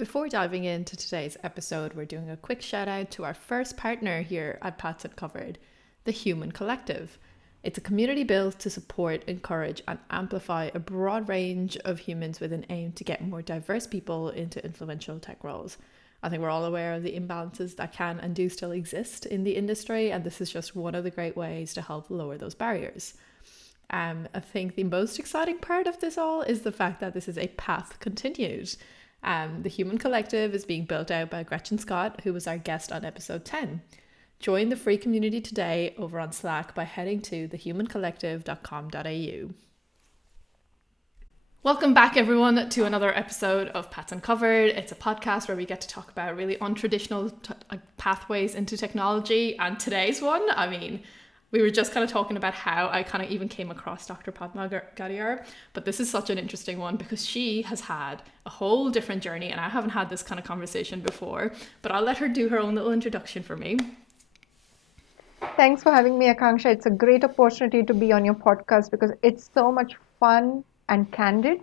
Before diving into today's episode, we're doing a quick shout out to our first partner here at Pats Uncovered, the Human Collective. It's a community built to support, encourage, and amplify a broad range of humans with an aim to get more diverse people into influential tech roles. I think we're all aware of the imbalances that can and do still exist in the industry, and this is just one of the great ways to help lower those barriers. I think the most exciting part of this all is the fact that this is a path continued. The Human Collective is being built out by Gretchen Scott, who was our guest on episode 10. Join the free community today over on Slack by heading to thehumancollective.com.au. Welcome back, everyone, to another episode of Pats Uncovered. It's a podcast where we get to talk about really untraditional pathways into technology. And today's one, we were just kind of talking about how I kind of even came across Dr. PADMA GADIYAR, but this is such an interesting one because she has had a whole different journey, and I haven't had this kind of conversation before, but I'll let her do her own little introduction for me. Thanks for having me, Akanksha. It's a great opportunity to be on your podcast because it's so much fun and candid.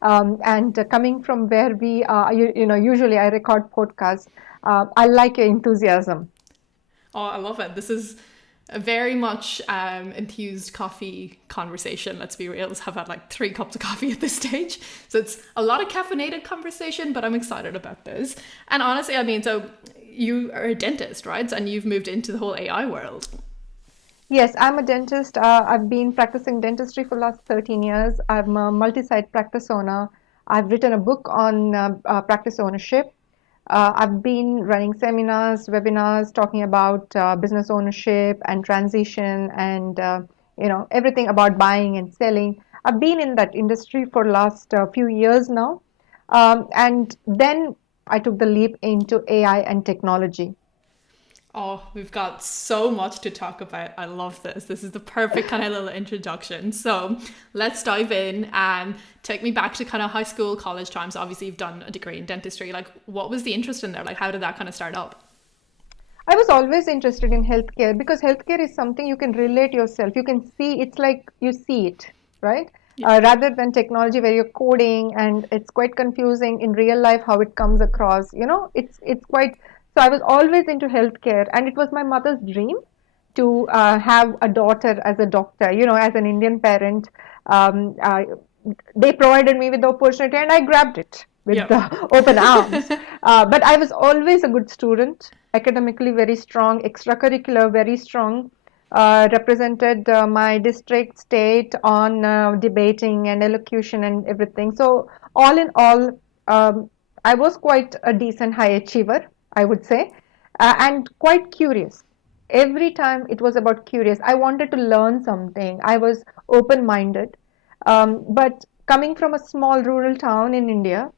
Coming from where we are, usually I record podcasts. I like your enthusiasm. Oh, I love it. This is a very much enthused coffee conversation. Let's be real. I've had like 3 cups of coffee at this stage. So it's a lot of caffeinated conversation, but I'm excited about this. And honestly, so you are a dentist, right? And you've moved into the whole AI world. Yes, I'm a dentist. I've been practicing dentistry for the last 13 years. I'm a multi-site practice owner. I've written a book on practice ownership. I've been running seminars, webinars, talking about business ownership and transition and, everything about buying and selling. I've been in that industry for the last few years now. And then I took the leap into AI and technology. Oh, we've got so much to talk about. I love this. This is the perfect kind of little introduction. So let's dive in and take me back to kind of high school, college times. Obviously, you've done a degree in dentistry. Like, what was the interest in there? Like, how did that kind of start up? I was always interested in healthcare because healthcare is something you can relate yourself. You can see, it's like you see it, right? Yeah. Rather than technology where you're coding and it's quite confusing in real life how it comes across. It's quite. So I was always into healthcare, and it was my mother's dream to have a daughter as a doctor. As an Indian parent, they provided me with the opportunity, and I grabbed it with the open arms. But I was always a good student, academically very strong, extracurricular very strong. Represented my district, state on debating and elocution and everything. So all in all, I was quite a decent high achiever, I would say, and quite curious. Every time it was about curious. I wanted to learn something. I was open-minded. But coming from a small rural town in India,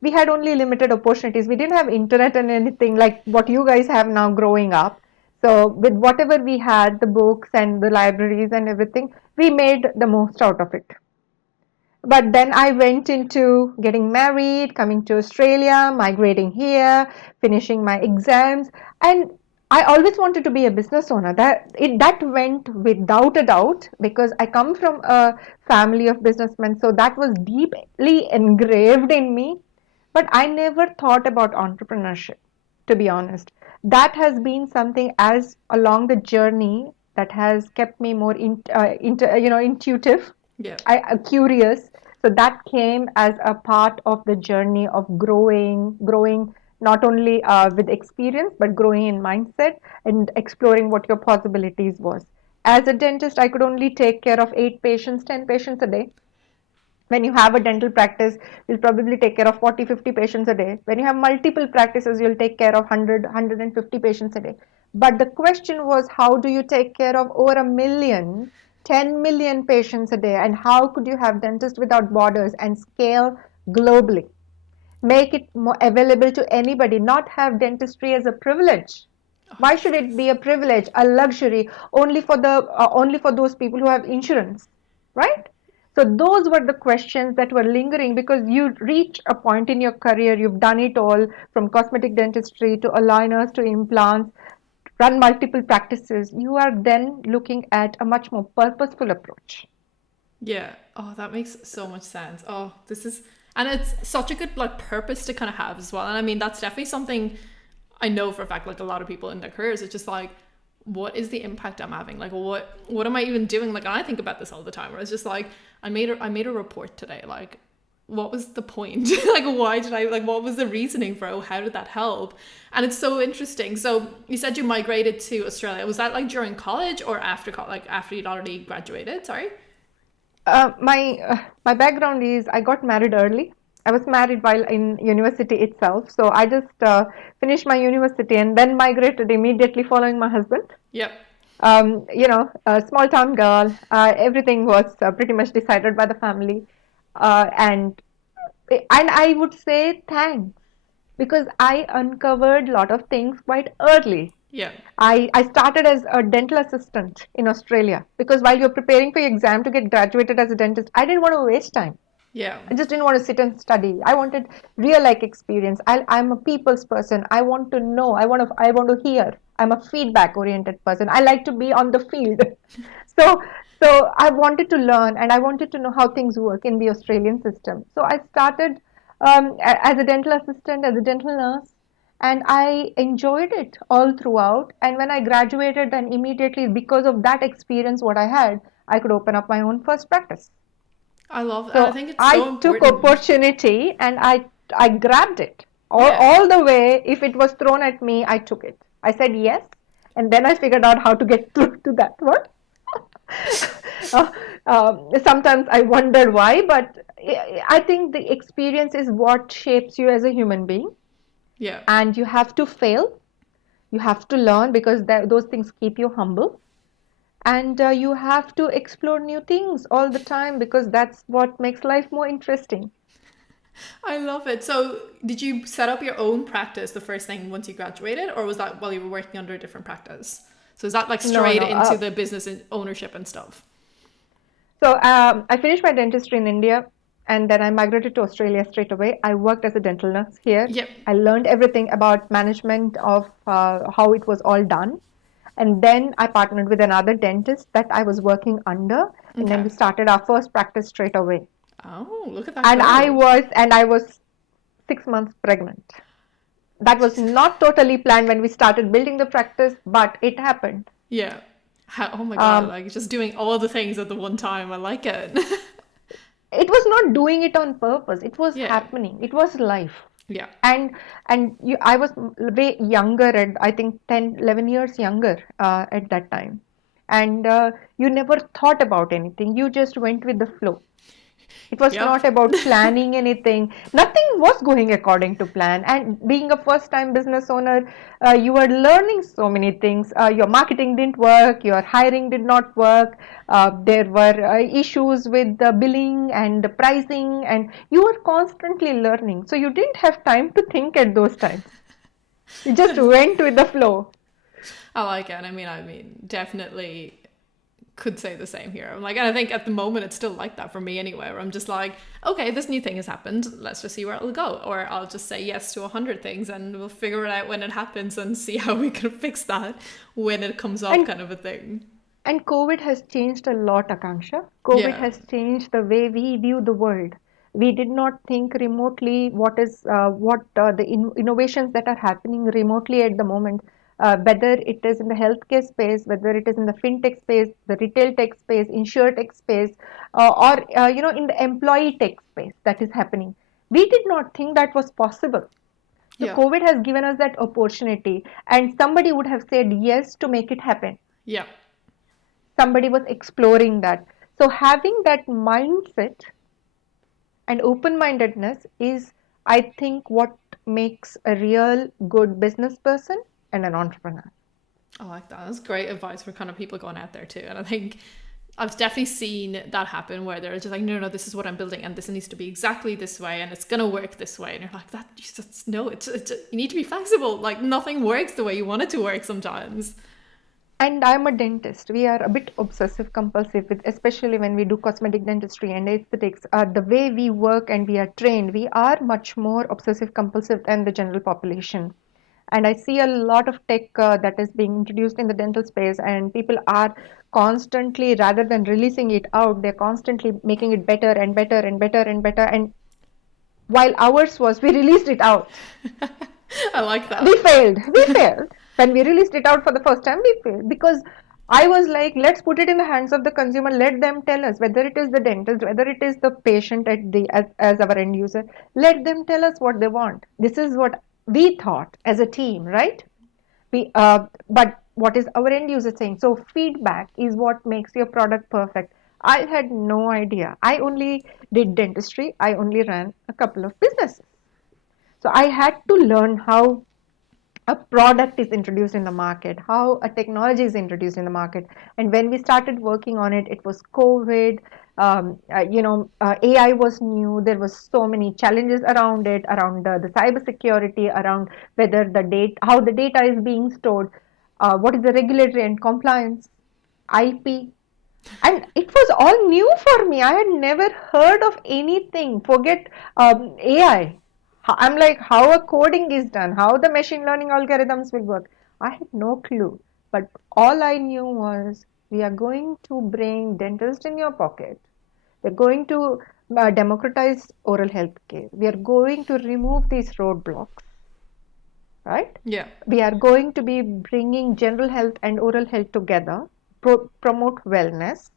we had only limited opportunities. We didn't have internet and anything like what you guys have now growing up. So with whatever we had, the books and the libraries and everything, we made the most out of it. But then I went into getting married, coming to Australia, migrating here, finishing my exams, and I always wanted to be a business owner. That went without a doubt because I come from a family of businessmen, so that was deeply engraved in me. But I never thought about entrepreneurship, to be honest. That has been something as along the journey that has kept me more intuitive, Yeah. curious. So that came as a part of the journey of growing not only with experience, but growing in mindset and exploring what your possibilities was. As a dentist, I could only take care of 8 patients, 10 patients a day. When you have a dental practice, you'll probably take care of 40, 50 patients a day. When you have multiple practices, you'll take care of 100, 150 patients a day. But the question was, how do you take care of over a million, 10 million patients a day? And how could you have dentists without borders and scale globally? Make it more available to anybody, not have dentistry as a privilege. Why should it be a privilege, a luxury, only for those people who have insurance, right? So those were the questions that were lingering because you reach a point in your career, you've done it all from cosmetic dentistry to aligners to implants, run multiple practices. You are then looking at a much more purposeful approach. Yeah. Oh, that makes so much sense. Oh, this is, And it's such a good like purpose to kind of have as well. And I mean, that's definitely something I know for a fact, like a lot of people in their careers, it's just like, what is the impact I'm having? Like, what am I even doing? Like, I think about this all the time. Where it's just like, I made a report today. Like, what was the point? Like, why did I like? What was the reasoning for? Oh, how did that help? And it's so interesting. So you said you migrated to Australia. Was that like during college or after like after you'd already graduated? Sorry. My background is I got married early. I was married while in university itself. So I just finished my university and then migrated immediately following my husband. Yep. A small town girl. Everything was pretty much decided by the family, and I would say thanks because I uncovered a lot of things quite early. Yeah. I started as a dental assistant in Australia because while you're preparing for your exam to get graduated as a dentist, I didn't want to waste time. Yeah. I just didn't want to sit and study. I wanted real life experience. I'm a people's person. I want to know. I want to hear. I'm a feedback oriented person. I like to be on the field. So so I wanted to learn and I wanted to know how things work in the Australian system. So I started as a dental assistant, as a dental nurse, and I enjoyed it all throughout. And when I graduated, then immediately because of that experience, what I had, I could open up my own first practice. I love, and I So think it's I so took important. opportunity and I grabbed it Yeah. all the way. If it was thrown at me, I took it. I said yes, and then I figured out how to get through to that one. Uh, Sometimes I wondered why, but I think the experience is what shapes you as a human being, Yeah. and you have to fail, you have to learn because those things keep you humble, and you have to explore new things all the time because that's what makes life more interesting. I love it. So, did you set up your own practice the first thing once you graduated, or was that while you were working under a different practice? So, is that like No, straight no. into the business and ownership and stuff? So I finished my dentistry in India and then I migrated to Australia straight away. I worked as a dental nurse here. Yep. I learned everything about management of how it was all done. And then I partnered with another dentist that I was working under. And then Okay. we started our first practice straight away. Oh, look at that And I go. was and I was 6 months pregnant. That was not totally planned when we started building the practice, but it happened. Yeah. Oh my God, Um, like just doing all the things at the one time. I like it. it was not doing it on purpose. It was Yeah. happening. It was life. Yeah. I was way younger at I think 10, 11 years younger at that time, and you never thought about anything. You just went with the flow. It was Yep. not about planning anything. Nothing was going according to plan. And being a first time business owner, you were learning so many things. Your marketing didn't work, your hiring did not work. There were issues with the billing and the pricing, and you were constantly learning. So you didn't have time to think at those times. You just went with the flow. I like it. And I mean, definitely could say the same here. I'm like, and I think at the moment it's still like that for me anyway, where I'm just like, okay, this new thing has happened. Let's just see where it'll go. Or I'll just say yes to 100 things and we'll figure it out when it happens and see how we can fix that when it comes up, And kind of a thing. And COVID has changed a lot, Akanksha. COVID Yeah. has changed the way we view the world. We did not think remotely what the innovations that are happening remotely at the moment, whether it is in the healthcare space, whether it is in the fintech space, the retail tech space, insure tech space, or in the employee tech space that is happening. We did not think that was possible. So Yeah. COVID has given us that opportunity, and somebody would have said yes to make it happen. Yeah. Somebody was exploring that. So having that mindset and open-mindedness is, I think, what makes a real good business person and an entrepreneur. I like that. That's great advice for kind of people going out there too. And I think I've definitely seen that happen where they're just like, no, no, this is what I'm building and this needs to be exactly this way and it's going to work this way. And you're like, that just, no, it's, you need to be flexible. Like nothing works the way you want it to work sometimes. And I'm a dentist. We are a bit obsessive compulsive, with, especially when we do cosmetic dentistry and aesthetics. The way we work and we are trained, we are much more obsessive compulsive than the general population. And I see a lot of tech that is being introduced in the dental space, and people are constantly, rather than releasing it out, they're constantly making it better and better and better and better. And while ours was we released it out. I like We that. failed. We failed. When we released it out for the first time, we failed because I was like, let's put it in the hands of the consumer. Let them tell us whether it is the dentist, whether it is the patient at the as our end user. Let them tell us what they want. This is what we thought as a team, right? But what is our end user saying? So feedback is what makes your product perfect. I had no idea. I only did dentistry. I only ran a couple of businesses. So I had to learn how a product is introduced in the market, how a technology is introduced in the market. And when we started working on it, it was COVID. AI was new. There was so many challenges around it, around the cyber security, around whether the data, how the data is being stored, what is the regulatory and compliance, IP, and it was all new for me. I had never heard of anything. Forget AI. I'm like, how a coding is done, how the machine learning algorithms will work. I had no clue. But all I knew was we are going to bring dentist in your pocket. We're going to democratize oral health care. We are going to remove these roadblocks, right? Yeah. We are going to be bringing general health and oral health together, promote wellness,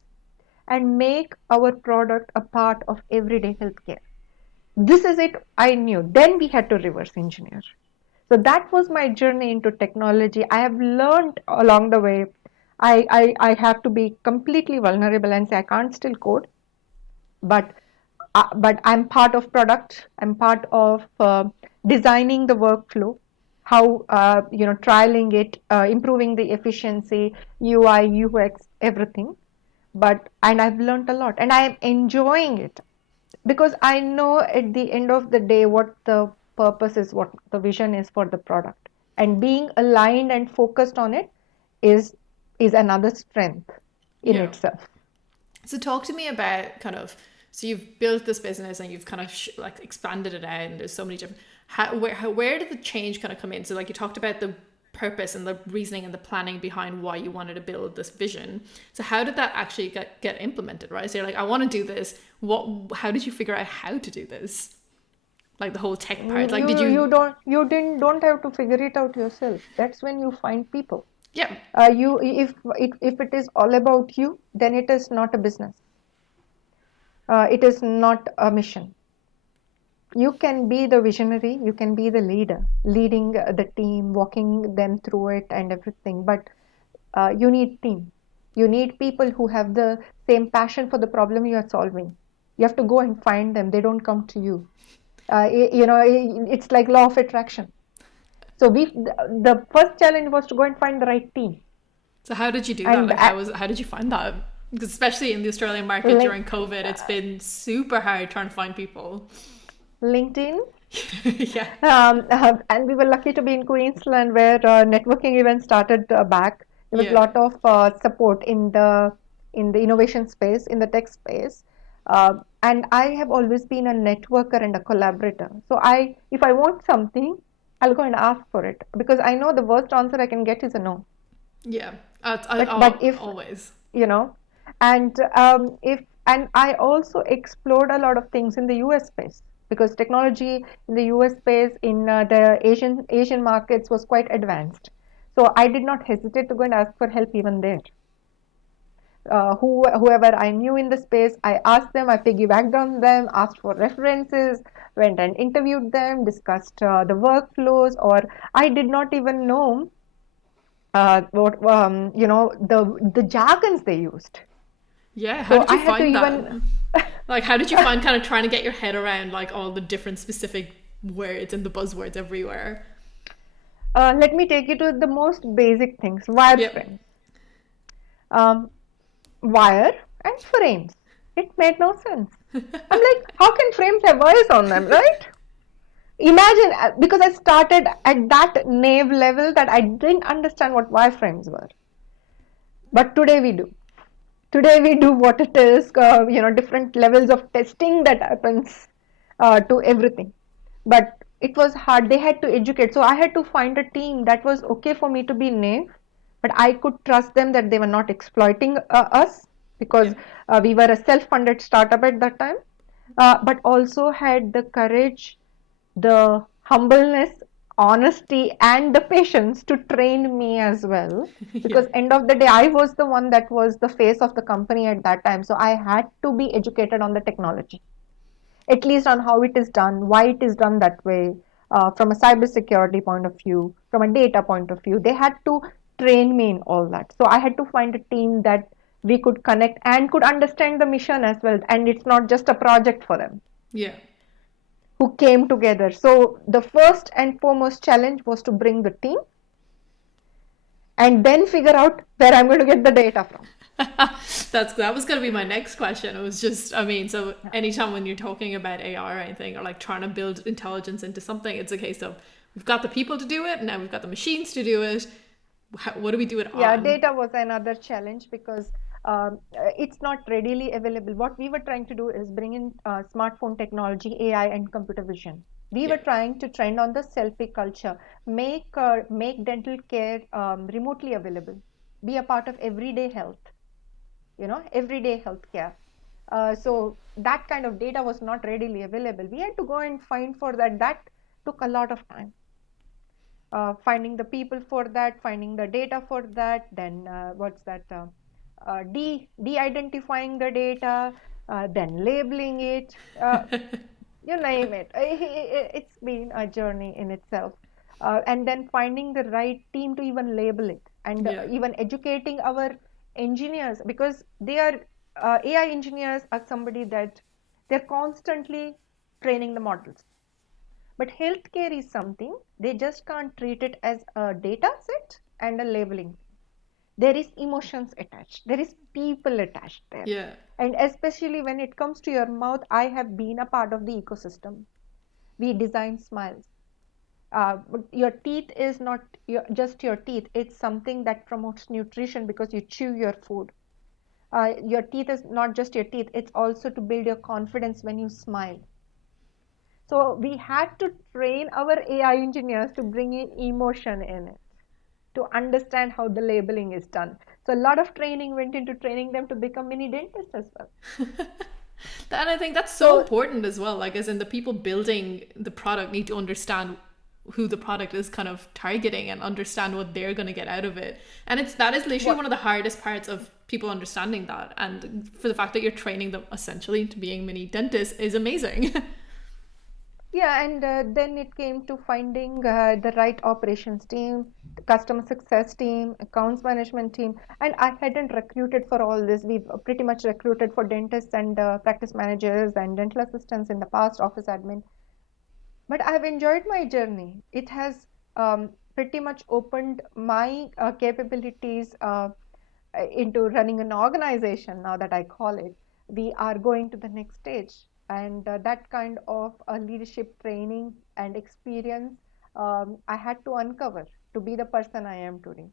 and make our product a part of everyday healthcare. This is it, I knew. Then we had to reverse engineer. So that was my journey into technology. I have learned along the way. I have to be completely vulnerable and say I can't still code, but but I'm part of product. I'm part of designing the workflow, how trialing it, improving the efficiency, UI, UX, everything. And I've learned a lot, and I am enjoying it because I know at the end of the day what the purpose is, what the vision is for the product, and being aligned and focused on it is is another strength in Yeah. itself. So talk to me about so you've built this business and you've kind of like expanded it out, and there's so many different. Where did the change kind of come in? So like you talked about the purpose and the reasoning and the planning behind why you wanted to build this vision. So how did that actually get implemented, right? So you're like, I want to do this. How did you figure out how to do this? Like the whole tech part. Like You did you? don't have to figure it out yourself. That's when you find people. Yeah. You if it is all about you, then it is not a business. It is not a mission. You can be the visionary, you can be the leader, leading the team, walking them through it and everything. But you need team. You need people who have the same passion for the problem you are solving. You have to go and find them. They don't come to you. It's like law of attraction. So the first challenge was to go and find the right team. So how did you do that? And Like how did you find that? Because especially in the Australian market link, during COVID, it's been super hard trying to find people. LinkedIn. Yeah. And we were lucky to be in Queensland where networking events started back. There was a Yeah. lot of support in the innovation space, in the tech space. And I have always been a networker and a collaborator. So if I want something, I'll go and ask for it because I know the worst answer I can get is a no. Yeah. But if Always. you know, and if and I also explored a lot of things in the US space because technology in the US space in the Asian markets was quite advanced. So I did not hesitate to go and ask for help even there. Whoever I knew in the space, I asked them, I piggybacked on them, asked for references, went and interviewed them, discussed the workflows, or I did not even know what the jargons they used. Yeah. How So did I you had to find that? even Like how did you find kind of trying to get your head around like all the different specific words and the buzzwords everywhere? let me take you to the most basic things. Wireframes, Yep. um, wire and frames. It made no sense. I'm like, how can frames have wires on them, right? Imagine because I started at that naive level that I didn't understand what wireframes were, but today we do. Today we do what it is, different levels of testing that happens to everything. But it was hard. They had to educate. So I had to find a team that was okay for me to be naive, but I could trust them that they were not exploiting us because Yep. we were a self-funded startup at that time. but also had the courage, the humbleness, honesty, and the patience to train me as well. Yeah. Because end of the day, I was the one that was the face of the company at that time. So I had to be educated on the technology, at least on how it is done, why it is done that way, from a cybersecurity point of view, from a data point of view. They had to train me in all that. So I had to find a team that we could connect and could understand the mission as well. And it's not just a project for them Yeah. who came together. So the first and foremost challenge was to bring the team and then figure out where I'm going to get the data from. That was gonna be my next question. It was just, I mean, so Yeah. anytime when you're talking about AI or anything, or like trying to build intelligence into something, it's a case of we've got the people to do it, and now we've got the machines to do it. What do we do it Yeah, on? data was another challenge because it's not readily available. What we were trying to do is bring in smartphone technology, AI, and computer vision. We Yeah. were trying to trend on the selfie culture, make dental care remotely available, be a part of everyday health, everyday healthcare. So that kind of data was not readily available. We had to go and find for that. That took a lot of time. Finding the people for that, finding the data for that, then what's that? De-identifying the data, then labeling it. You name it. It's been a journey in itself. And then finding the right team to even label it, and Yeah. even educating our engineers, because they are AI engineers are somebody that they're constantly training the models. But healthcare is something they just can't treat it as a data set and a labeling. There is emotions attached, there is people attached there. Yeah. And especially when it comes to your mouth, I have been a part of the ecosystem. We design smiles. But your teeth is not just your teeth, it's something that promotes nutrition because you chew your food. Your teeth is not just your teeth, it's also to build your confidence when you smile. So we had to train our AI engineers to bring in emotion in it, to understand how the labeling is done. So a lot of training went into training them to become mini dentists as well. And I think that's so So important as well. Like, as in the people building the product need to understand who the product is kind of targeting and understand what they're going to get out of it. And that is literally what? one of the hardest parts of people understanding that. And for the fact that you're training them essentially to being mini dentists is amazing. Yeah, and then it came to finding the right operations team, the customer success team, accounts management team, and I hadn't recruited for all this. We've pretty much recruited for dentists and practice managers and dental assistants in the past, office admin. But I've enjoyed my journey. It has pretty much opened my capabilities into running an organization, now that I call it. We are going to the next stage. And that kind of leadership training and experience I had to uncover to be the person I am today.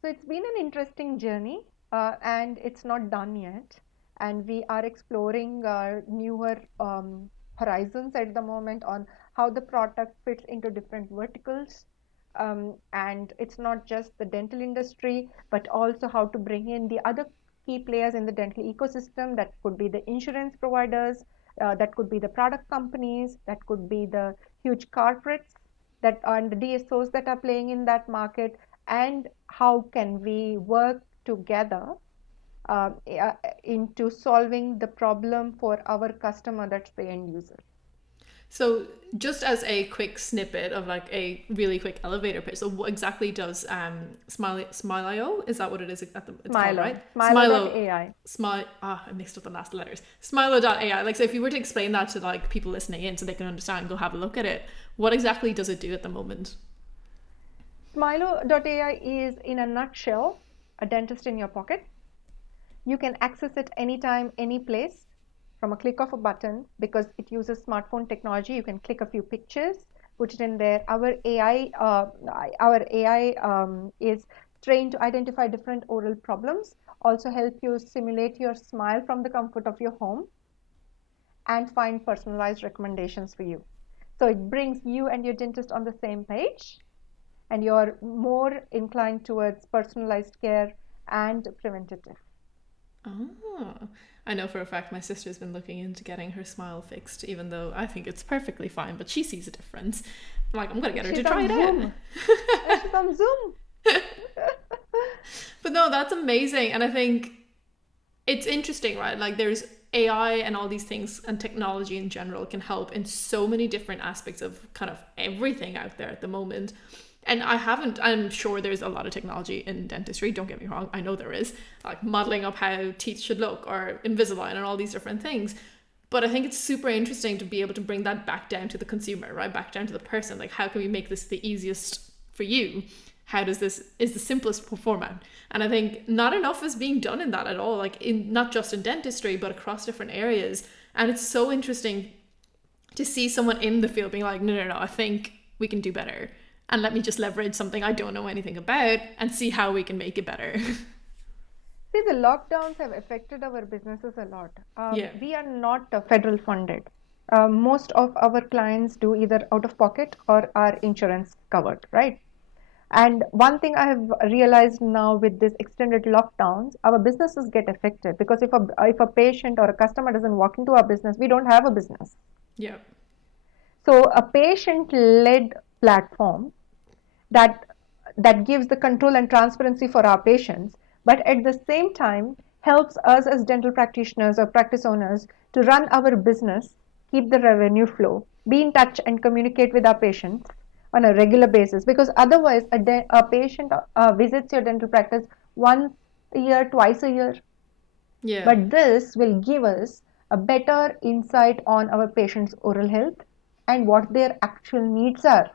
So it's been an interesting journey, and it's not done yet. And we are exploring newer horizons at the moment on how the product fits into different verticals. And it's not just the dental industry, but also how to bring in the other key players in the dental ecosystem. That could be the insurance providers, that could be the product companies, that could be the huge corporates that are and the DSOs that are playing in that market, and how can we work together uh, uh, into solving the problem for our customer, that's the end user. So, just as a quick snippet of like a really quick elevator pitch, so what exactly does Smile.io, is that what it is it's called, right? Smilo. Smilo.ai. I mixed up the last letters. Smilo.ai. Like, so if you were to explain that to like people listening in so they can understand and go have a look at it, what exactly does it do at the moment? Smilo.ai is, in a nutshell, a dentist in your pocket. You can access it anytime, any place, from a click of a button, because it uses smartphone technology. You can click a few pictures, put it in there. Our AI is trained to identify different oral problems, also help you simulate your smile from the comfort of your home, and find personalized recommendations for you. So it brings you and your dentist on the same page, and you're more inclined towards personalized care and preventative. Oh, I know for a fact my sister's been looking into getting her smile fixed, even though I think it's perfectly fine, but she sees a difference. I'm like, I'm gonna get her to She's try on it out. Zoom. She's on Zoom. But no, that's amazing. And I think it's interesting, right? Like there's AI and all these things, and technology in general can help in so many different aspects of kind of everything out there at the moment. And I'm sure there's a lot of technology in dentistry, don't get me wrong, I know there is, like modeling up how teeth should look or Invisalign and all these different things. But I think it's super interesting to be able to bring that back down to the consumer, right? Back down to the person. Like, how can we make this the easiest for you? How does this is the simplest format? And I think not enough is being done in that at all, like in not just in dentistry, but across different areas. And it's so interesting to see someone in the field being like, no, I think we can do better. And let me just leverage something I don't know anything about and see how we can make it better. See, the lockdowns have affected our businesses a lot. Yeah. We are not federal funded. Most of our clients do either out of pocket or are insurance covered, right? And one thing I have realized now with this extended lockdowns, our businesses get affected because if a patient or a customer doesn't walk into our business, we don't have a business. Yeah. So a patient-led platform that that gives the control and transparency for our patients, but at the same time helps us as dental practitioners or practice owners to run our business, keep the revenue flow, be in touch and communicate with our patients on a regular basis. Because otherwise, a patient visits your dental practice once a year, twice a year. Yeah. But this will give us a better insight on our patient's oral health and what their actual needs are.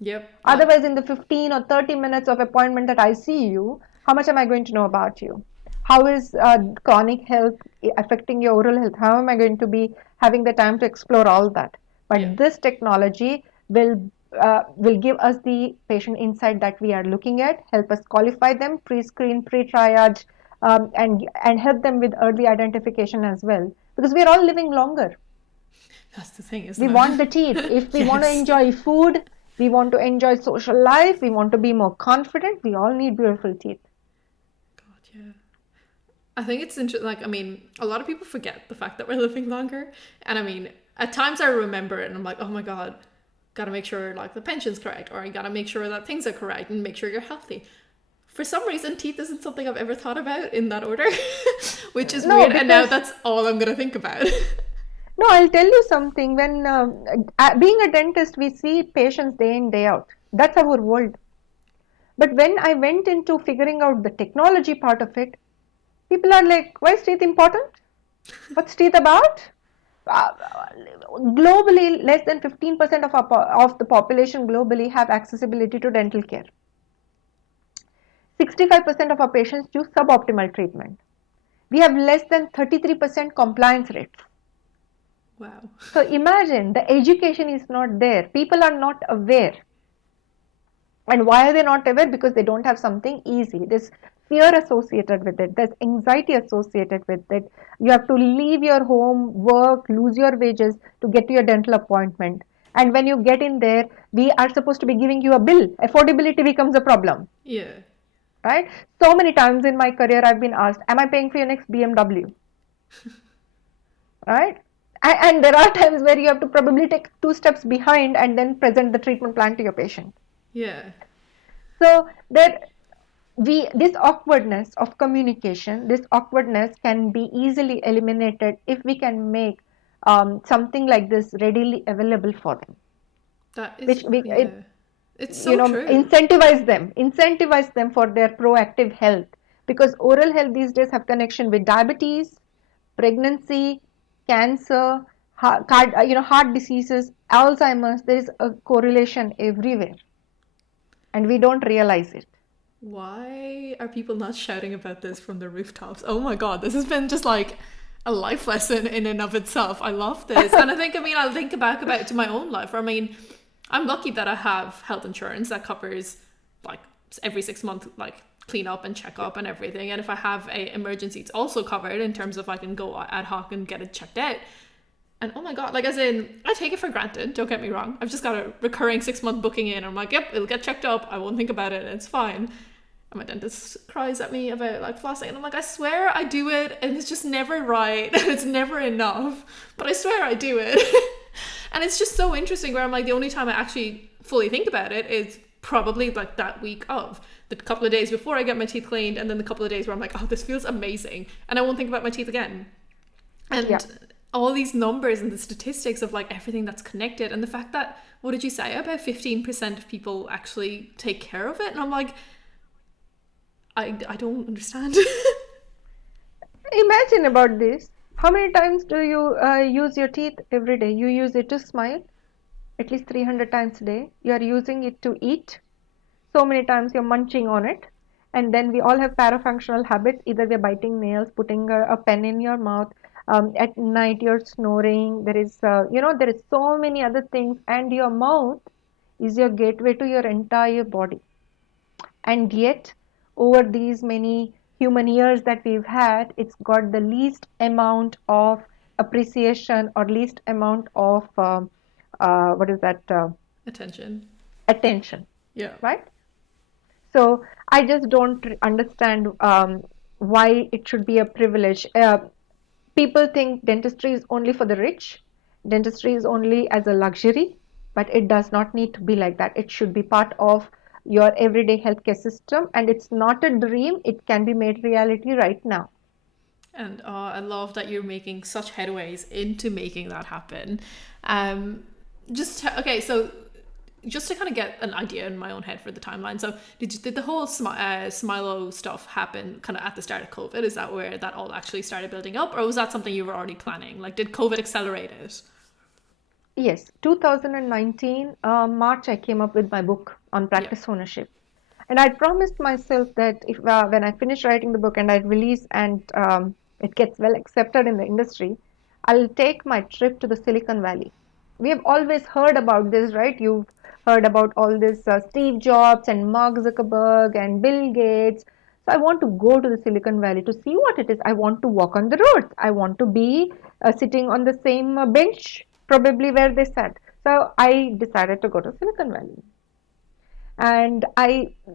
Yep. Otherwise, in the 15 or 30 minutes of appointment that I see you, how much am I going to know about you? How is chronic health affecting your oral health? How am I going to be having the time to explore all that? But Yeah. this technology will give us the patient insight that we are looking at, help us qualify them, pre-screen, pre-triage, and help them with early identification as well. Because we are all living longer. That's the thing, isn't We it? want the teeth. If we want to Yes. enjoy food, we want to enjoy social life, we want to be more confident, we all need beautiful teeth. God, yeah. I think it's interesting. Like, I mean, a lot of people forget the fact that we're living longer. And I mean, at times I remember it and I'm like, oh my God, gotta make sure like the pension's correct, or you gotta make sure that things are correct and make sure you're healthy. For some reason, teeth isn't something I've ever thought about in that order, which is No, weird. And now because that's all I'm gonna think about. no, I'll tell you something. When being a dentist, we see patients day in, day out. That's our world. But when I went into figuring out the technology part of it, people are like, why is teeth important? What's teeth about? Uh, Globally, less than 15% of the population globally have accessibility to dental care. 65% of our patients choose suboptimal treatment. We have less than 33% compliance rates. Wow. So imagine the education is not there. People are not aware. And why are they not aware? Because they don't have something easy. There's fear associated with it. There's anxiety associated with it. You have to leave your home, work, lose your wages to get to your dental appointment. And when you get in there, we are supposed to be giving you a bill. Affordability becomes a problem, Yeah. right? So many times in my career, I've been asked, am I paying for your next BMW? Right? And there are times where you have to probably take two steps behind and then present the treatment plan to your patient. Yeah. So this awkwardness of communication, this awkwardness can be easily eliminated if we can make something like this readily available for them, That is, which we yeah. It's so true. incentivize them for their proactive health, because oral health these days have connection with diabetes, pregnancy, cancer, heart diseases, Alzheimer's. There is a correlation everywhere, and we don't realize it. Why are people not shouting about this from the rooftops? Oh my God, this has been just like a life lesson in and of itself. I love this. And I think, I mean, I'll think back about it to my own life. I mean, I'm lucky that I have health insurance that covers like every 6 months, like clean up and check up and everything. And if I have a emergency, it's also covered in terms of I can go ad hoc and get it checked out. And oh my God, like as in, I take it for granted, don't get me wrong. I've just got a recurring 6 month booking in. I'm like, yep, it'll get checked up. I won't think about it. It's fine. And my dentist cries at me about like flossing, and I'm like, I swear I do it, and it's just never right, and it's never enough. But I swear I do it, and it's just so interesting. Where I'm like, the only time I actually fully think about it is probably like that week of the couple of days before I get my teeth cleaned, and then the couple of days where I'm like, oh, this feels amazing, and I won't think about my teeth again. Yeah. And all these numbers and the statistics of like everything that's connected, and the fact that, what did you say, about 15% of people actually take care of it, and I'm like, I don't understand. Imagine about this. How many times do you use your teeth every day? You use it to smile at least 300 times a day. You are using it to eat. So many times you're munching on it. And then we all have parafunctional habits. Either we're biting nails, putting a pen in your mouth. At night you're snoring. There is, there is so many other things. And your mouth is your gateway to your entire body. And yet, over these many human years that we've had, it's got the least amount of appreciation or least amount of what is that Attention. attention, Yeah. right? So I just don't understand why it should be a privilege. People think dentistry is only for the rich. Dentistry is only as a luxury, but it does not need to be like that. It should be part of your everyday healthcare system, and it's not a dream. It can be made reality right now. And I love that you're making such headways into making that happen. Um, okay, so just to kind of get an idea in my own head for the timeline. So did the whole Smilo stuff happen kind of at the start of COVID? Is that where that all actually started building up, or was that something you were already planning? Like, did COVID accelerate it? Yes, 2019, March, I came up with my book on Yeah. practice ownership. And I promised myself that if when I finish writing the book and I release and it gets well accepted in the industry, I'll take my trip to the Silicon Valley. We have always heard about this, right? You've heard about all this Steve Jobs and Mark Zuckerberg and Bill Gates. So I want to go to the Silicon Valley to see what it is. I want to walk on the roads. I want to be sitting on the same bench, probably where they sat. So I decided to go to Silicon Valley. And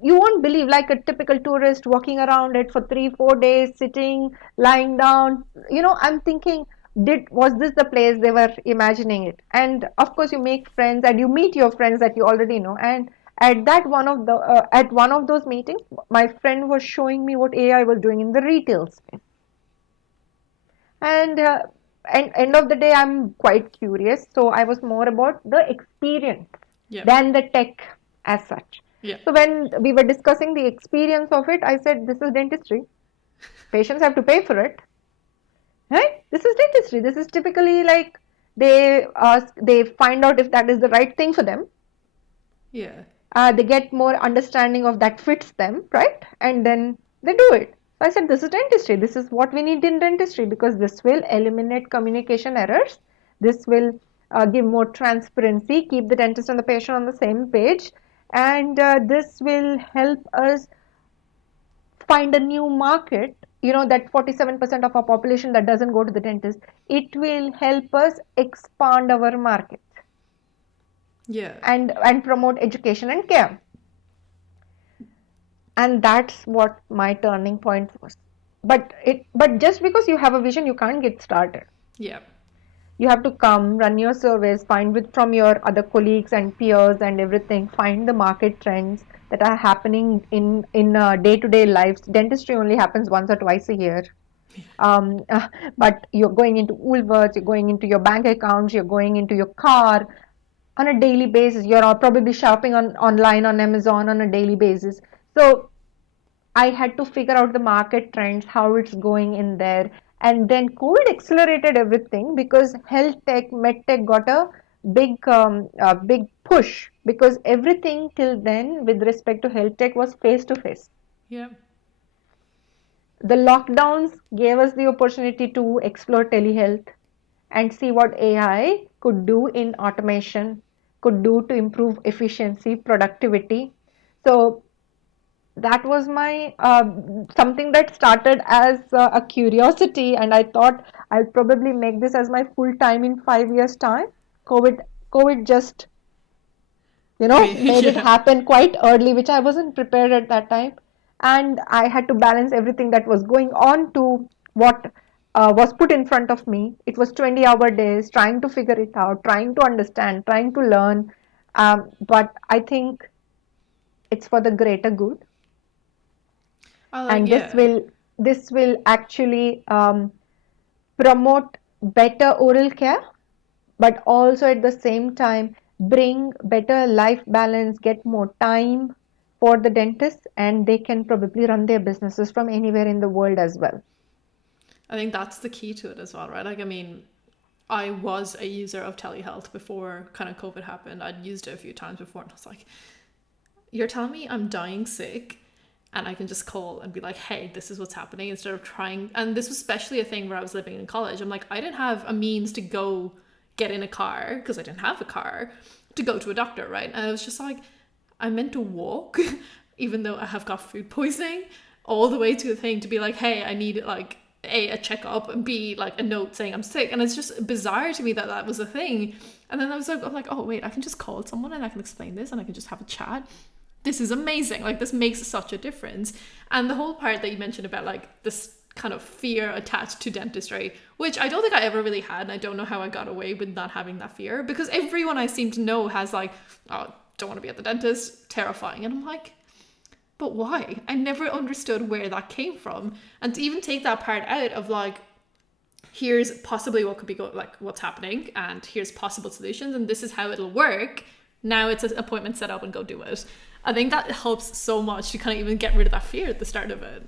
you won't believe, like a typical tourist walking around it for 3 4 days, sitting, lying down, I'm thinking, was this the place they were imagining it? And of course you make friends and you meet your friends that you already know. And at one of those meetings, my friend was showing me what AI was doing in the retail space. And end of the day, I'm quite curious, so I was more about the experience Yeah. than the tech as such. Yeah. So when we were discussing the experience of it, I said, this is dentistry. Patients have to pay for it, right? This is dentistry. This is typically like they find out if that is the right thing for them. Yeah. They get more understanding of that fits them, right? And then they do it. So I said, this is dentistry. This is what we need in dentistry, because this will eliminate communication errors. This will give more transparency, keep the dentist and the patient on the same page. And this will help us find a new market. That 47% of our population that doesn't go to the dentist, it will help us expand our market Yeah. and promote education and care. And that's what my turning point was. But just because you have a vision, you can't get started. Yeah. You have to come, run your surveys, find with from your other colleagues and peers and everything, find the market trends that are happening in day-to-day lives. Dentistry only happens once or twice a year. um, uh, but you're going into Woolworths, you're going into your bank accounts, you're going into your car on a daily basis. You're probably shopping online on Amazon on a daily basis. So I had to figure out the market trends, how it's going in there. And then COVID accelerated everything, because health tech, med tech got a big push, because everything till then with respect to health tech was face to face. Yeah. The lockdowns gave us the opportunity to explore telehealth and see what AI could do in automation, could do to improve efficiency, productivity. So that was my something that started as a curiosity, and I thought I'll probably make this as my full time in 5 years time. COVID just made it Yeah. happen quite early, which I wasn't prepared at that time. and I had to balance everything that was going on to what was put in front of me. It was 20-hour days trying to figure it out, trying to understand, trying to learn. But I think it's for the greater good, I like, and yeah. this will actually promote better oral care, but also at the same time bring better life balance, get more time for the dentist, and they can probably run their businesses from anywhere in the world as well. I think that's the key to it as well, right? Like, I mean, I was a user of telehealth before kind of COVID happened. I'd used it a few times before, and I was like, you're telling me I'm dying sick and I can just call and be like, hey, this is what's happening, instead of trying. And this was especially a thing where I was living in college. I'm like, I didn't have a means to go get in a car because I didn't have a car to go to a doctor, right? And I was just like, I'm meant to walk, even though I have got food poisoning, all the way to a thing to be like, hey, I need like a checkup, and B, like a note saying I'm sick. And it's just bizarre to me that that was a thing. And then I was like, I'm like, oh wait, I can just call someone and I can explain this and I can just have a chat. This is amazing. Like, this makes such a difference. And the whole part that you mentioned about like this kind of fear attached to dentistry, which I don't think I ever really had, and I don't know how I got away with not having that fear, because everyone I seem to know has like, oh, don't want to be at the dentist, terrifying. And I'm like, but why? I never understood where that came from. And to even take that part out of like, here's possibly what could be like what's happening, and here's possible solutions, and this is how it'll work. Now it's an appointment set up and go do it. I think that helps so much to kind of even get rid of that fear at the start of it.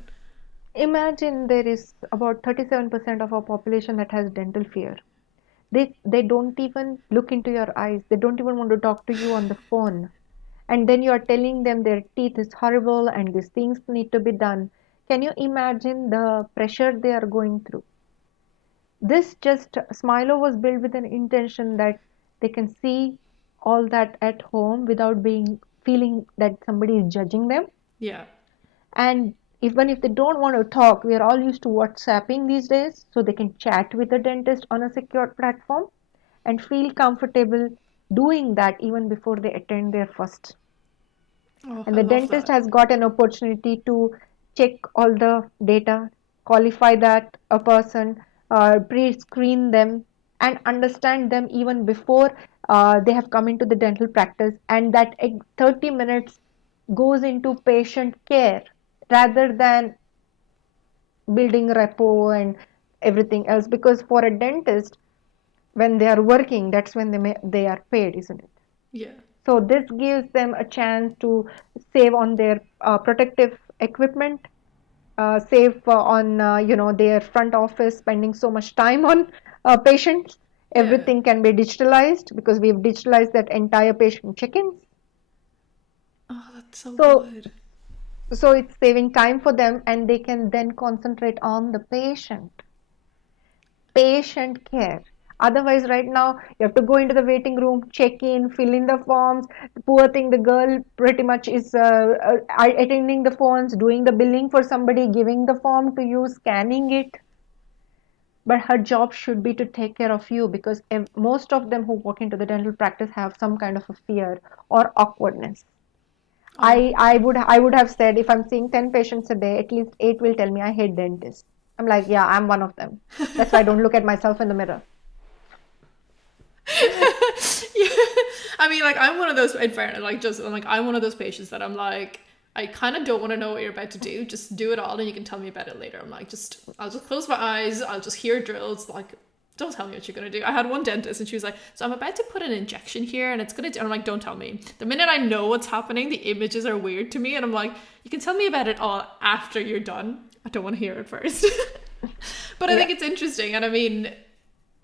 Imagine there is about 37% of our population that has dental fear. They don't even look into your eyes. They don't even want to talk to you on the phone. And then you are telling them their teeth is horrible and these things need to be done. Can you imagine the pressure they are going through? This just Smilo was built with an intention that they can see all that at home without being feeling that somebody is judging them. Yeah. And even if they don't want to talk, we are all used to WhatsApping these days, so they can chat with the dentist on a secure platform and feel comfortable doing that even before they attend their first. Oh, And I the love dentist that. has got an opportunity to check all the data, qualify that a person, pre-screen them, and understand them even before they have come into the dental practice. And that 30 minutes goes into patient care rather than building rapport and everything else. Because for a dentist, when they are working, that's when they are paid, isn't it? Yeah. So this gives them a chance to save on their protective equipment, save on their front office spending so much time on patients. Yeah. Everything can be digitalized because we've digitalized that entire patient check-ins. Oh, that's so So good. so it's saving time for them, and they can then concentrate on the patient care. Otherwise, right now, you have to go into the waiting room, check in, fill in the forms. The poor thing, the girl pretty much is attending the phones, doing the billing for somebody, giving the form to you, scanning it. But her job should be to take care of you, because most of them who walk into the dental practice have some kind of a fear or awkwardness. Oh, I would have said, if I'm seeing 10 patients a day, at least 8 will tell me I hate dentists. I'm like, yeah, I'm one of them. That's why I don't look at myself in the mirror. yeah. I mean, like, I'm one of those, in fairness, like, just, like, I'm one of those patients that I'm like, I kind of don't want to know what you're about to do. Just do it all and you can tell me about it later. I'm like, I'll just close my eyes. I'll just hear drills. Like, don't tell me what you're going to do. I had one dentist and she was like, so I'm about to put an injection here and it's going to, I'm like, don't tell me. The minute I know what's happening, the images are weird to me. And I'm like, you can tell me about it all after you're done. I don't want to hear it first. But I Yeah. think it's interesting. And I mean,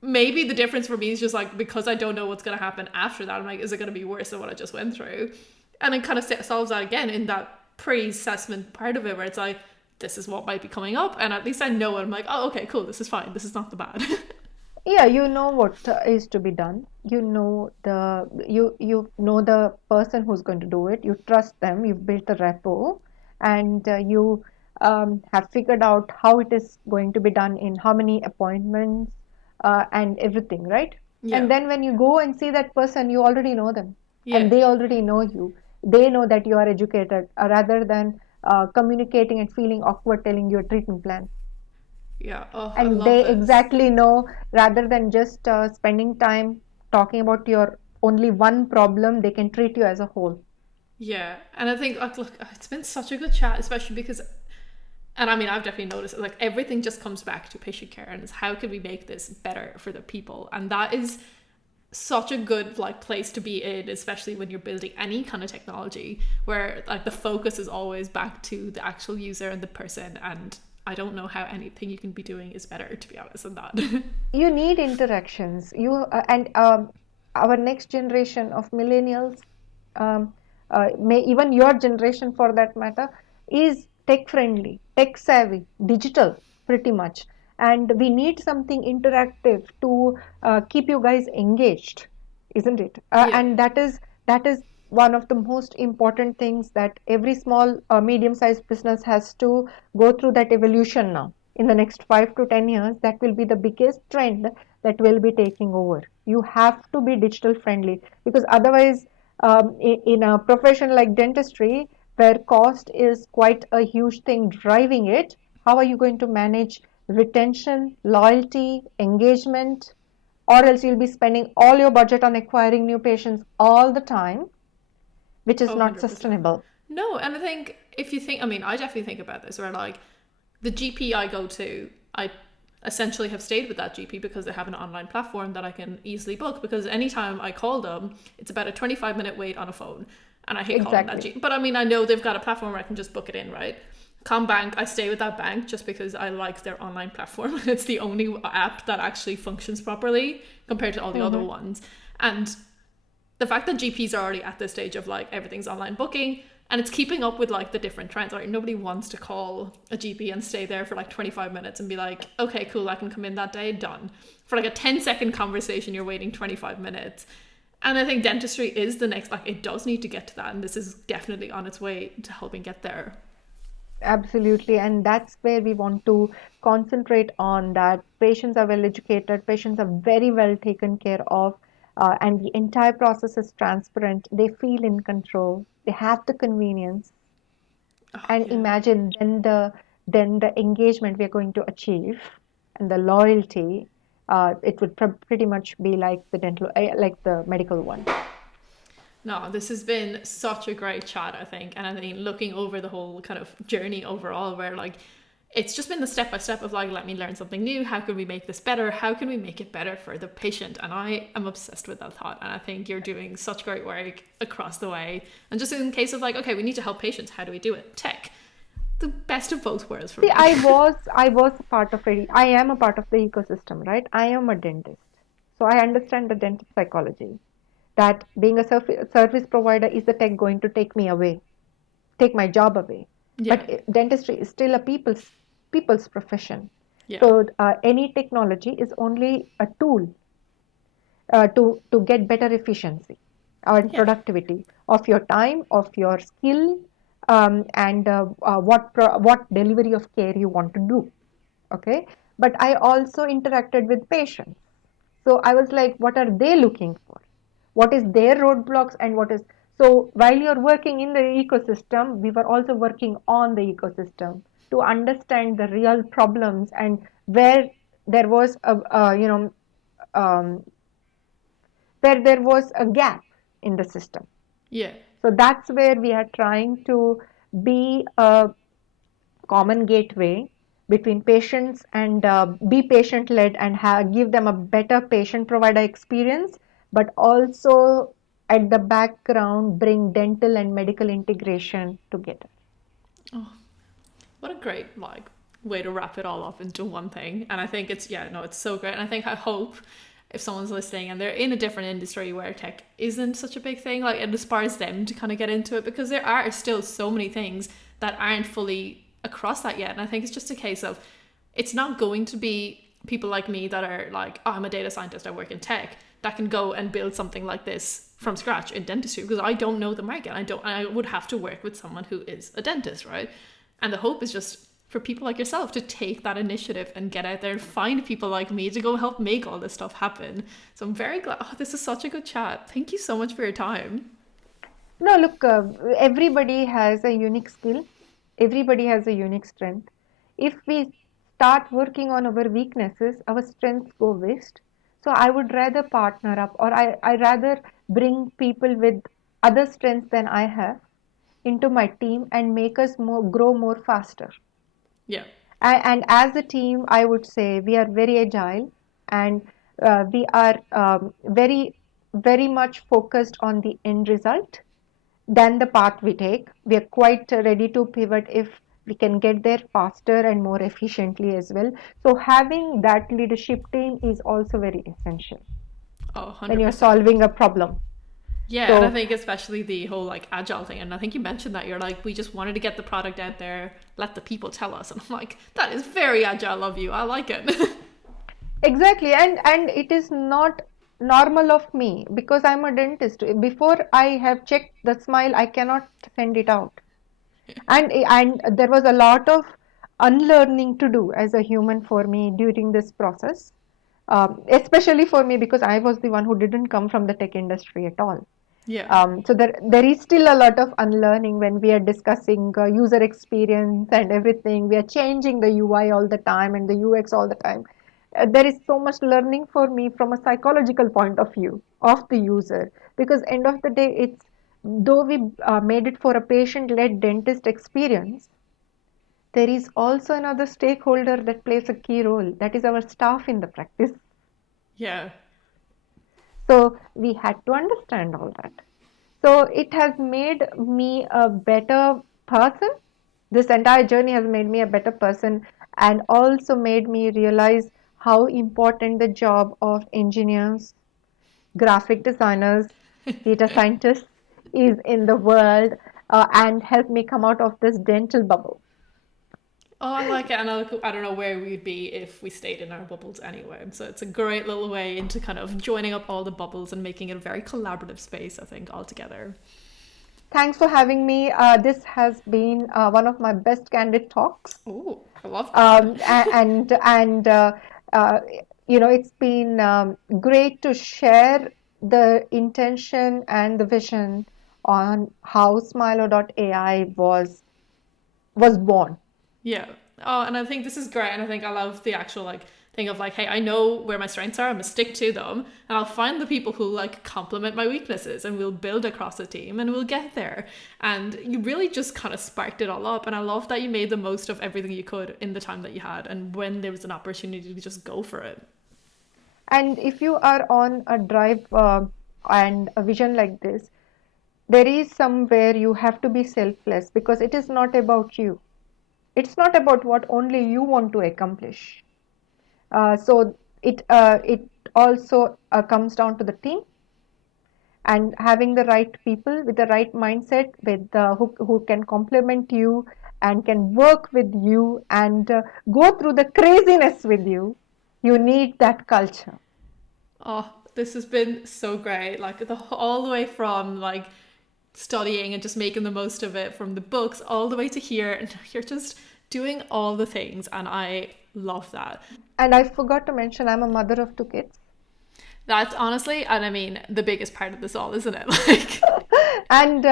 maybe the difference for me is just like, because I don't know what's going to happen after that, I'm like, is it going to be worse than what I just went through? And it kind of solves that again in that pre-assessment part of it where it's like, this is what might be coming up, and at least I know it. I'm like, oh, okay, cool, this is fine, this is not the bad. Yeah, you know what is to be done. You know the person who's going to do it. You trust them. You've built a rapport, and you have figured out how it is going to be done in how many appointments and everything, right? Yeah. And then when you go and see that person, you already know them, Yeah. and they already know you. They know that you are educated, rather than communicating and feeling awkward telling you a treatment plan. Yeah. Oh, I And love they this. exactly know, rather than just spending time talking about your only one problem, they can treat you as a whole. Yeah, and I think like look, it's been such a good chat, especially because, and I mean, I've definitely noticed like everything just comes back to patient care and it's how can we make this better for the people, and that is such a good like place to be in, especially when you're building any kind of technology where like the focus is always back to the actual user and the person. And I don't know how anything you can be doing is better, to be honest, than that. You need interactions. And our next generation of millennials, um, may even your generation for that matter, is tech friendly, tech savvy, digital, pretty much. And we need something interactive to keep you guys engaged, isn't it? Yeah. And that is one of the most important things that every small, medium-sized business has to go through that evolution now. In the next 5 to 10 years, that will be the biggest trend that will be taking over. You have to be digital friendly, because otherwise, in a profession like dentistry, where cost is quite a huge thing driving it, how are you going to manage retention, loyalty, engagement? Or else you'll be spending all your budget on acquiring new patients all the time, which is Oh, not 100%. sustainable. No, and I think if you think, I mean, I definitely think about this where like the GP I go to, I essentially have stayed with that GP because they have an online platform that I can easily book. Because anytime I call them, it's about a 25-minute wait on a phone. And I hate calling that Exactly. GP. But I mean, I know they've got a platform where I can just book it in, right? Combank, I stay with that bank just because I like their online platform. It's the only app that actually functions properly compared to all the other Hmm. ones. And the fact that GPs are already at this stage of like everything's online booking and it's keeping up with like the different trends. Like nobody wants to call a GP and stay there for like 25 minutes and be like, okay, cool, I can come in that day, done. For like a 10-second conversation, you're waiting 25 minutes. And I think dentistry is the next, like, it does need to get to that. And this is definitely on its way to helping get there. Absolutely. And that's where we want to concentrate on that. Patients are well educated, patients are very well taken care of, and the entire process is transparent. They feel in control, they have the convenience. Oh, And yeah. imagine then the engagement we are going to achieve and the loyalty. It would pretty much be like the like the medical one. No, this has been such a great chat, I think. And I think looking over the whole kind of journey overall, where like it's just been the step by step of like, let me learn something new. How can we make this better? How can we make it better for the patient? And I am obsessed with that thought. And I think you're doing such great work across the way. And just in case of like, okay, we need to help patients. How do we do it? Tech. The best of both worlds for See, me. I was a part of it. I am a part of the ecosystem, right? I am a dentist. So I understand the dentist psychology, that being a service provider, is the tech going to take me away, take my job away? Yeah. But dentistry is still a people's profession. Yeah. So any technology is only a tool to get better efficiency and Yeah. productivity of your time, of your skill, and what delivery of care you want to do. Okay, but I also interacted with patients, so I was like, what are they looking for? What is their roadblocks, and what is, so while you're working in the ecosystem, we were also working on the ecosystem to understand the real problems and where there was um, a gap in the system. Yeah. So that's where we are trying to be a common gateway between patients, and be patient led, and give them a better patient provider experience, but also at the background bring dental and medical integration together. Oh, what a great like way to wrap it all up into one thing. And I think it's, yeah, no, it's so great. And I think, I hope if someone's listening and they're in a different industry where tech isn't such a big thing, like it inspires them to kind of get into it, because there are still so many things that aren't fully across that yet. And I think it's just a case of, it's not going to be people like me that are like, oh, I'm a data scientist, I work in tech, that can go and build something like this from scratch in dentistry, because I don't know the market. I would have to work with someone who is a dentist, right? And the hope is just for people like yourself to take that initiative and get out there and find people like me to go help make all this stuff happen. So I'm very glad. Oh, this is such a good chat. Thank you so much for your time. No, look, everybody has a unique skill. Everybody has a unique strength. If we start working on our weaknesses, our strengths go waste. So I would rather partner up, or I rather bring people with other strengths than I have into my team and make us grow more faster. Yeah. And as a team, I would say we are very agile, and we are very much focused on the end result than the path we take. We are quite ready to pivot if we can get there faster and more efficiently as well. So having that leadership team is also very essential Oh, when you're 100%. solving a problem. Yeah, and I So think especially the whole like agile thing, and I think you mentioned that you're like, we just wanted to get the product out there, let the people tell us, and I'm like, that is very agile of you. I like it. exactly, and it is not normal of me because I'm a dentist. Before I have checked the smile, I cannot send it out. And there was a lot of unlearning to do as a human for me during this process, especially for me because I was the one who didn't come from the tech industry at all. Yeah. So there is still a lot of unlearning when we are discussing user experience and everything. We are changing the UI all the time and the UX all the time. There is so much learning for me from a psychological point of view of the user, because end of the day, it's though we made it for a patient-led dentist experience, there is also another stakeholder that plays a key role. That is our staff in the practice. Yeah. So we had to understand all that. So it has made me a better person. This entire journey has made me a better person and also made me realize how important the job of engineers, graphic designers, data scientists is in the world, and helped me come out of this dental bubble. Oh, I like it, and I don't know where we'd be if we stayed in our bubbles anyway. So it's a great little way into kind of joining up all the bubbles and making it a very collaborative space, I think, altogether. Thanks for having me. This has been one of my best candid talks. Oh, I love that. And uh, it's been great to share the intention and the vision on how Smilo.ai was born. Yeah. Oh, and I think this is great. And I think I love the actual like thing of like, hey, I know where my strengths are. I'm gonna stick to them, and I'll find the people who like complement my weaknesses, and we'll build across a team, and we'll get there. And you really just kind of sparked it all up. And I love that you made the most of everything you could in the time that you had, and when there was an opportunity to just go for it. And if you are on a drive and a vision like this, there is somewhere you have to be selfless because it is not about you. It's not about what only you want to accomplish. So it also comes down to the team and having the right people with the right mindset with who can complement you and can work with you and go through the craziness with you. You need that culture. Oh, this has been so great. Like all the way from like studying and just making the most of it from the books all the way to here, and you're just doing all the things, and I love that. And I forgot to mention I'm a mother of two kids. That's honestly, and I mean, the biggest part of this all, isn't it? Like, And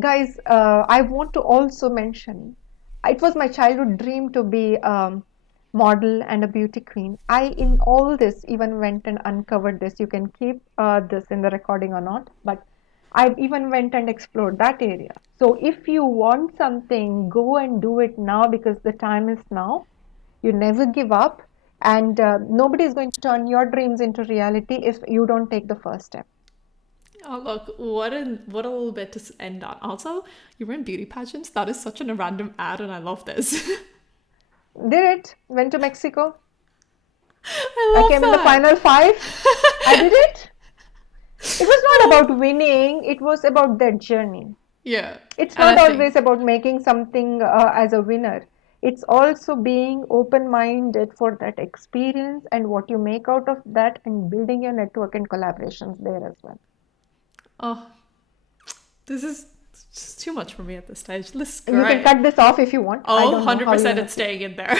guys, I want to also mention it was my childhood dream to be a model and a beauty queen. I, in all this, even went and uncovered this. You can keep this in the recording or not, but I even went and explored that area. So if you want something, go and do it now because the time is now. You never give up, and nobody is going to turn your dreams into reality if you don't take the first step. oh look, what a little bit to end on. Also, you were in beauty pageants. That is such a random ad, and I love this. Did it, went to Mexico. I I love came in the final five. I that. did it. It was not about winning, it was about that journey. Yeah, It's and not I think always about making something as a winner. It's also being open minded for that experience and what you make out of that and building your network and collaborations there as well. oh, this is just too much for me at this stage. This is You can great. cut this off if you want. I Oh, don't know how you 100% want it's to see. staying in there.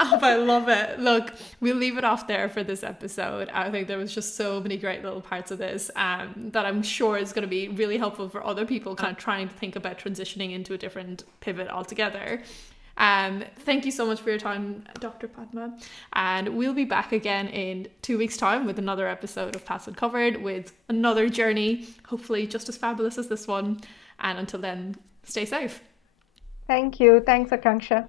Oh, I love it. Look, we'll leave it off there for this episode. I think there was just so many great little parts of this that I'm sure is going to be really helpful for other people kind of trying to think about transitioning into a different pivot altogether. Thank you so much for your time, Dr. Padma. And we'll be back again in 2 weeks' time with another episode of Paths Uncovered with another journey, hopefully just as fabulous as this one. And until then, stay safe. Thank you. Thanks, Akanksha.